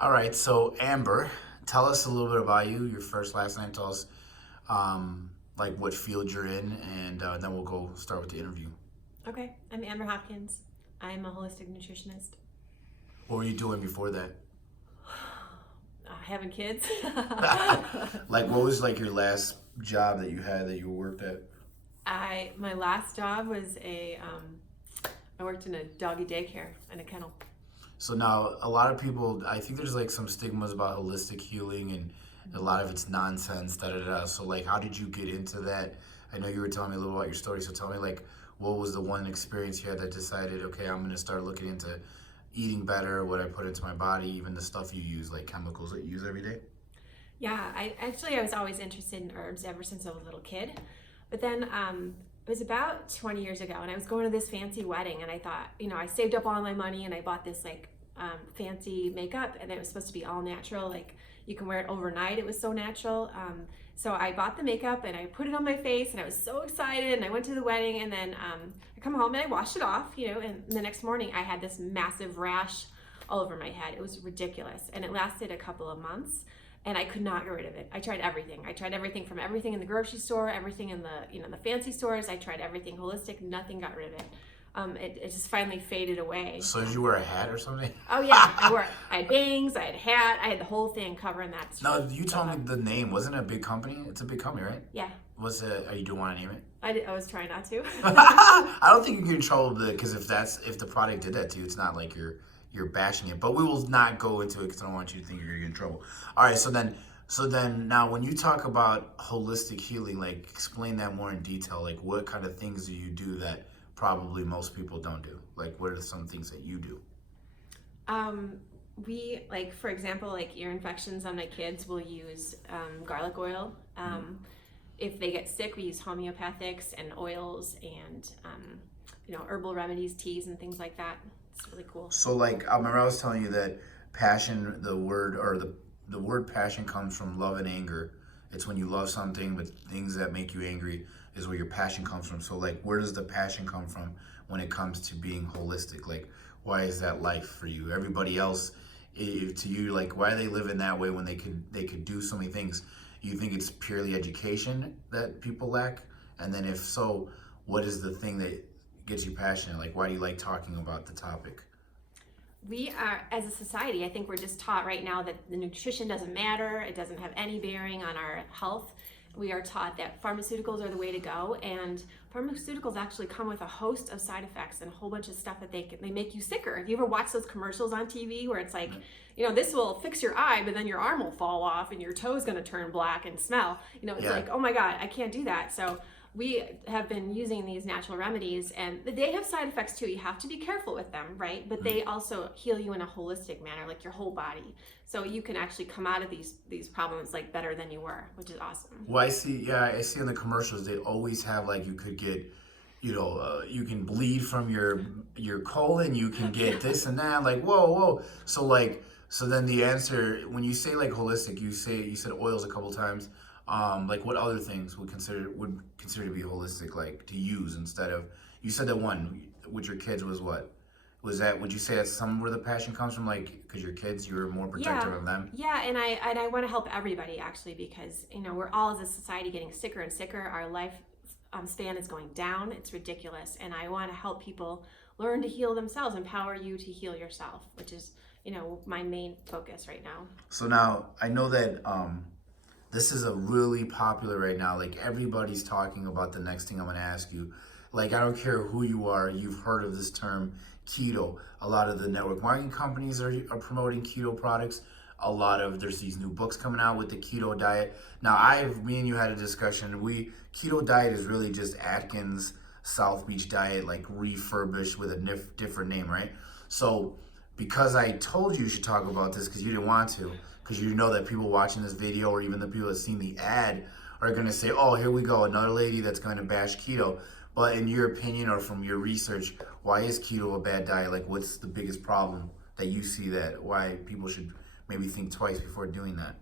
All right, so Amber, tell us a little bit about you, your first, last name. Tell us, like what field you're in, and then we'll go start with the interview. Okay, I'm Amber Hopkins. I'm a holistic nutritionist. What were you doing before that? Having kids. Like, what was like your last job that you had that you worked at? My last job was I worked in a doggy daycare and a kennel. So now, a lot of people, I think there's like some stigmas about holistic healing, and a lot of it's nonsense. Da da da. So like, how did you get into that? I know you were telling me a little about your story. So tell me, like, what was the one experience you had that decided, okay, I'm gonna start looking into eating better, what I put into my body, even the stuff you use, like chemicals that you use every day. Yeah, I was always interested in herbs ever since I was a little kid. But then it was about 20 years ago, and I was going to this fancy wedding, and I thought, I saved up all my money, and I bought this like fancy makeup, and it was supposed to be all natural, like you can wear it overnight. It was so natural. So I bought the makeup and I put it on my face, and I was so excited. And I went to the wedding, and then I come home and I washed it off, and the next morning I had this massive rash all over my head. It was ridiculous, and it lasted a couple of months and I could not get rid of it. I tried everything. I tried everything from everything in the grocery store, everything in the fancy stores. I tried everything holistic. Nothing got rid of it. It just finally faded away. So did you wear a hat or something? Oh yeah, I had bangs. I had a hat. I had the whole thing covering that. No, you told me the name. Wasn't it a big company? It's a big company, right? Yeah, Was it? You don't want to name it? I was trying not to. I don't think you get in trouble because if the product did that to you, it's not like you're bashing it. But we will not go into it because I don't want you to think you're gonna get in trouble. All right, so then now when you talk about holistic healing, like explain that more in detail. Like what kind of things do you do that probably most people don't do? Like what are some things that you do? Um, we like, for example, like ear infections on my kids, we'll use garlic oil. If they get sick, we use homeopathics and oils and herbal remedies, teas, and things like that. It's really cool. So like I remember I was telling you that passion, the word or the word passion comes from love and anger. It's when you love something, but things that make you angry is where your passion comes from. So like where does the passion come from when it comes to being holistic? Like why is that life for you? Everybody else to you, like why are they living that way when they could do so many things? You think it's purely education that people lack? And then if so, what is the thing that gets you passionate? Like why do you like talking about the topic? We are, as a society, I think we're just taught right now that the nutrition doesn't matter. It doesn't have any bearing on our health. We are taught that pharmaceuticals are the way to go, and pharmaceuticals actually come with a host of side effects and a whole bunch of stuff that they make you sicker. Have you ever watched those commercials on TV where it's like, this will fix your eye, but then your arm will fall off and your toe's going to turn black and smell. It's Yeah. like, oh my God, I can't do that. So we have been using these natural remedies, and they have side effects too. You have to be careful with them, right? But they also heal you in a holistic manner, like your whole body. So you can actually come out of these problems like better than you were, which is awesome. Well, I see in the commercials they always have like you could get, you can bleed from your colon, you can get this and that. Like whoa, whoa. So then the answer when you say like holistic, you said oils a couple times. Like what other things would consider to be holistic, like to use instead of you said that one with your kids was what? Was that would you say that's some where the passion comes from, like because your kids you're more protective Yeah, of them? yeah, and I want to help everybody actually because we're all as a society getting sicker and sicker. Our life span is going down. It's ridiculous, and I want to help people learn to heal themselves, empower you to heal yourself, which is my main focus right now. So now I know that this is a really popular right now. Like everybody's talking about the next thing I'm gonna ask you. Like I don't care who you are, you've heard of this term keto. A lot of the network marketing companies are promoting keto products. There's these new books coming out with the keto diet. Now me and you had a discussion. Keto diet is really just Atkins South Beach diet, like refurbished with a different name, right? So because I told you should talk about this because you didn't want to, because you know that people watching this video or even the people that seen the ad are going to say, oh, here we go, another lady that's going to bash keto. But in your opinion or from your research, why is keto a bad diet? Like what's the biggest problem that you see that why people should maybe think twice before doing that?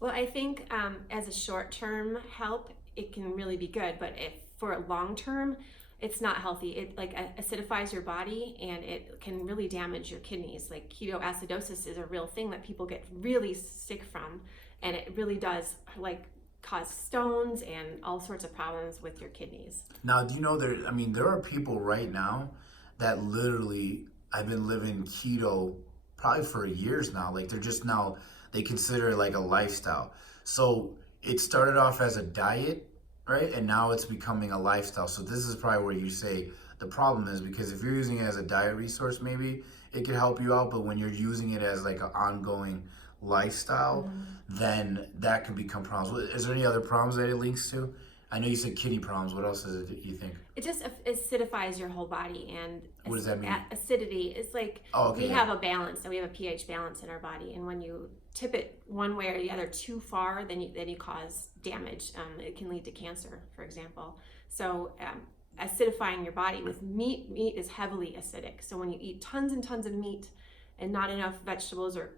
Well, I think as a short-term help, it can really be good, but if for a long term, it's not healthy. It like acidifies your body and it can really damage your kidneys. Like ketoacidosis is a real thing that people get really sick from, and it really does like cause stones and all sorts of problems with your kidneys. Now, do you know there are people right now that literally have been living keto probably for years now. Like they're just now, they consider it like a lifestyle. So it started off as a diet, right? And now it's becoming a lifestyle. So this is probably where you say the problem is, because if you're using it as a diet resource, maybe it could help you out. But when you're using it as like an ongoing lifestyle, then that can become problems. Is there any other problems that it links to? I know you said kidney problems. What else is it you think? It just acidifies your whole body, and What does that mean? Acidity is like we have a balance, and we have a pH balance in our body, and when you tip it one way or the other too far, then you cause damage. It can lead to cancer, for example. So acidifying your body with meat is heavily acidic. So when you eat tons and tons of meat and not enough vegetables or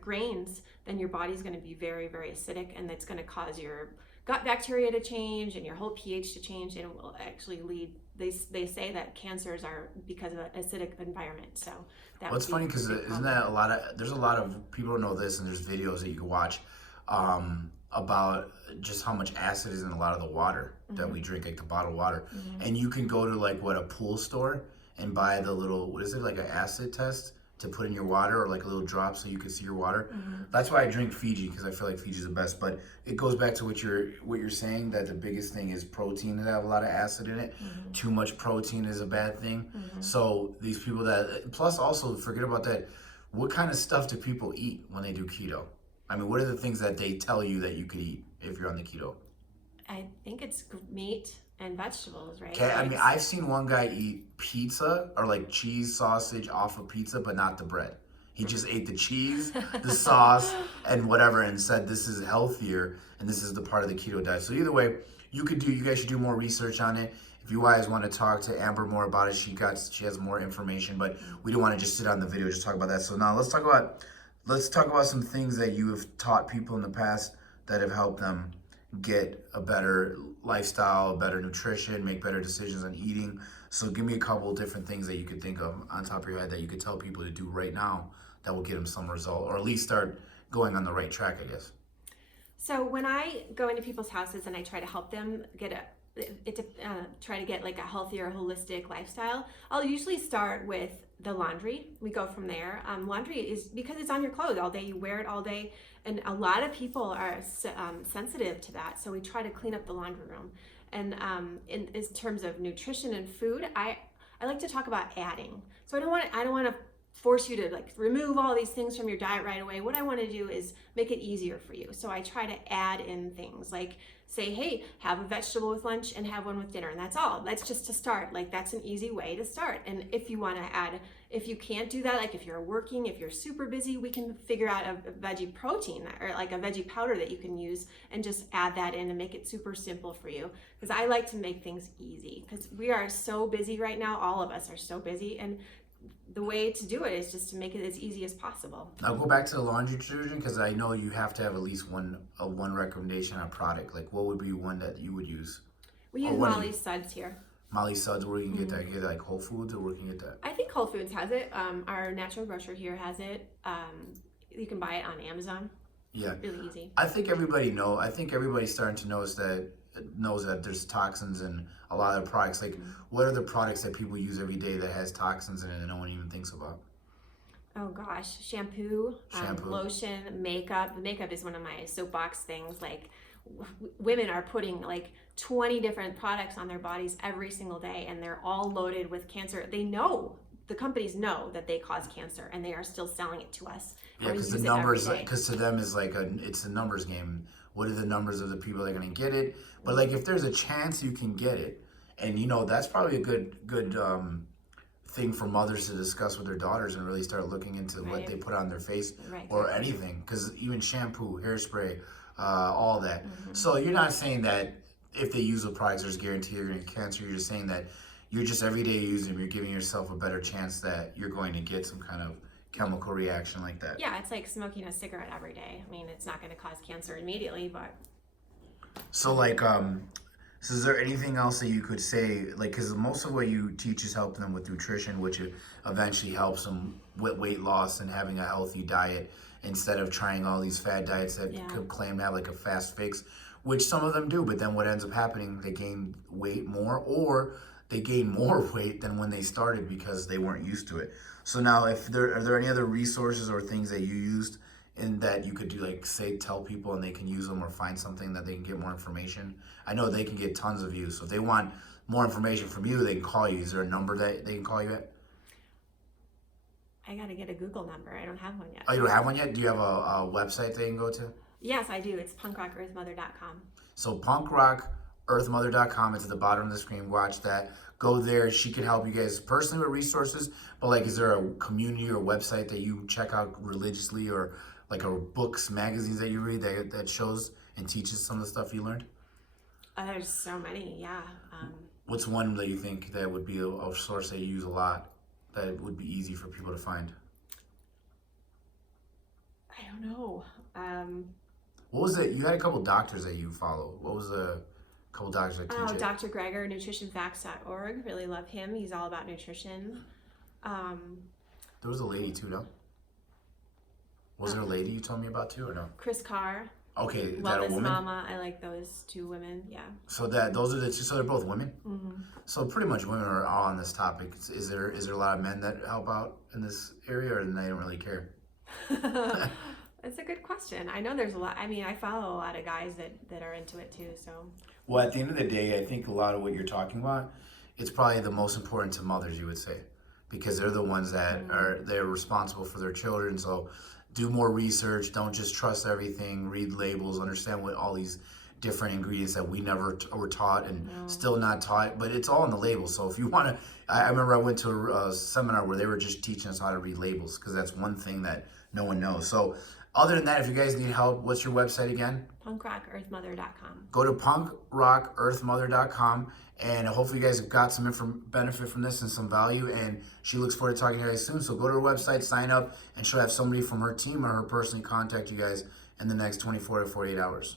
grains, then your body's going to be very, very acidic, and that's going to cause your gut bacteria to change and your whole pH to change, and it will actually lead. They say that cancers are because of an acidic environment. So that. Well, it's funny because isn't that there's a lot of people don't know this, and there's videos that you can watch about just how much acid is in a lot of the water that we drink, like the bottled water. And you can go to like a pool store and buy the little, what is it, like an acid test to put in your water, or like a little drop so you can see your water. That's why I drink Fiji, because I feel like Fiji's the best. But it goes back to what you're saying, that the biggest thing is protein that have a lot of acid in it. Too much protein is a bad thing. So these people plus also forget about that. What kind of stuff do people eat when they do keto? I mean, what are the things that they tell you that you could eat if you're on the keto? I think it's meat and vegetables, right? Okay, I mean, I've seen one guy eat pizza or like cheese sausage off of pizza, but not the bread. He just ate the cheese, the sauce, and whatever, and said this is healthier and this is the part of the keto diet. So either way, you guys should do more research on it. If you guys want to talk to Amber more about it, she has more information, but we don't want to just sit on the video, just talk about that. So now let's talk about some things that you have taught people in the past that have helped them get a better lifestyle, better nutrition, make better decisions on eating. So give me a couple different things that you could think of on top of your head that you could tell people to do right now that will get them some result, or at least start going on the right track, I guess. So when I go into people's houses and I try to help them try to get like a healthier, holistic lifestyle, I'll usually start with the laundry. We go from there. Laundry is because it's on your clothes all day. You wear it all day, and a lot of people are sensitive to that. So we try to clean up the laundry room. And in terms of nutrition and food, I like to talk about adding. So I don't want to force you to like remove all these things from your diet right away. What I want to do is make it easier for you. So I try to add in things like say, hey, have a vegetable with lunch and have one with dinner, and that's all. That's just to start. Like that's an easy way to start. And if you want to add, if you can't do that, like if you're working, if you're super busy, we can figure out a veggie protein or like a veggie powder that you can use and just add that in and make it super simple for you. Because I like to make things easy because we are so busy right now. All of us are so busy, and the way to do it is just to make it as easy as possible. Now go back to the laundry detergent, because I know you have to have at least one recommendation on product. Like what would be one that you would use? We use Molly's Suds here. Molly's Suds, where you can get that? You get that like Whole Foods, or where can you get that? I think Whole Foods has it. Our natural grocer here has it. You can buy it on Amazon. Yeah. Really easy. I think everybody's starting to notice that there's toxins in a lot of the products. Like, what are the products that people use every day that has toxins in it and no one even thinks about? Oh gosh, shampoo. Lotion, makeup. Makeup is one of my soapbox things. Like, women are putting like 20 different products on their bodies every single day, and they're all loaded with cancer. The companies know that they cause cancer, and they are still selling it to us. Yeah, because the numbers, because to them is like it's a numbers game. What are the numbers of the people that are going to get it? But like, if there's a chance you can get it, and that's probably a good thing for mothers to discuss with their daughters and really start looking into what they put on their face or anything. Because even shampoo, hairspray, all that. So you're not saying that if they use the products, there's guarantee you're going to get cancer. You're just saying that you're just every day using them, you're giving yourself a better chance that you're going to get some kind of chemical reaction like that. Yeah, it's like smoking a cigarette every day. I mean, it's not going to cause cancer immediately, but. So like, So is there anything else that you could say, like, because most of what you teach is helping them with nutrition, which eventually helps them with weight loss and having a healthy diet instead of trying all these fad diets that Yeah. could claim to have like a fast fix, which some of them do, but then what ends up happening, they gain weight more or they gain more weight than when they started because they weren't used to it. So now, if there are there any other resources or things that you used and that you could do, like say tell people and they can use them or find something that they can get more information? I know they can get tons of views, so if they want more information from you, they can call you. Is there a number that they can call you at? I gotta get a Google number. I don't have one yet. Oh, you don't have one yet? Do you have a website they can go to? Yes, I do. It's punkrockearthmother.com. So punkrockearthmother.com, it's at the bottom of the screen. Watch that. Go there. She can help you guys personally with resources. But like, is there a community or website that you check out religiously, or like a books, magazines that you read that shows and teaches some of the stuff you learned? There's so many, yeah. What's one that you think that would be a source that you use a lot that would be easy for people to find? I don't know. What was it? You had a couple doctors that you follow. What was a couple doctors that teach it? Dr. Greger, nutritionfacts.org. Really love him. He's all about nutrition. There was a lady too, no? Was there a lady you told me about too, or no? Chris Carr, Okay, is that a Wellness woman? Mama. I like those two women. Yeah. So those are the two. So they're both women. Mm-hmm. So pretty much women are all on this topic. Is there a lot of men that help out in this area, or they don't really care? That's a good question. I know there's a lot. I mean, I follow a lot of guys that are into it too. So. Well, at the end of the day, I think a lot of what you're talking about, it's probably the most important to mothers, you would say, because they're the ones that they're responsible for their children. So do more research. Don't just trust everything. Read labels. Understand what all these different ingredients that we never were taught and still not taught, but it's all in the labels. So if you want to, I remember I went to a seminar where they were just teaching us how to read labels, because that's one thing that no one knows. So other than that, if you guys need help, what's your website again? punkrockearthmother.com. Go to punkrockearthmother.com, and hopefully you guys have got some benefit from this and some value, and she looks forward to talking to you guys soon. So go to her website, sign up, and she'll have somebody from her team or her personally contact you guys in the next 24 to 48 hours.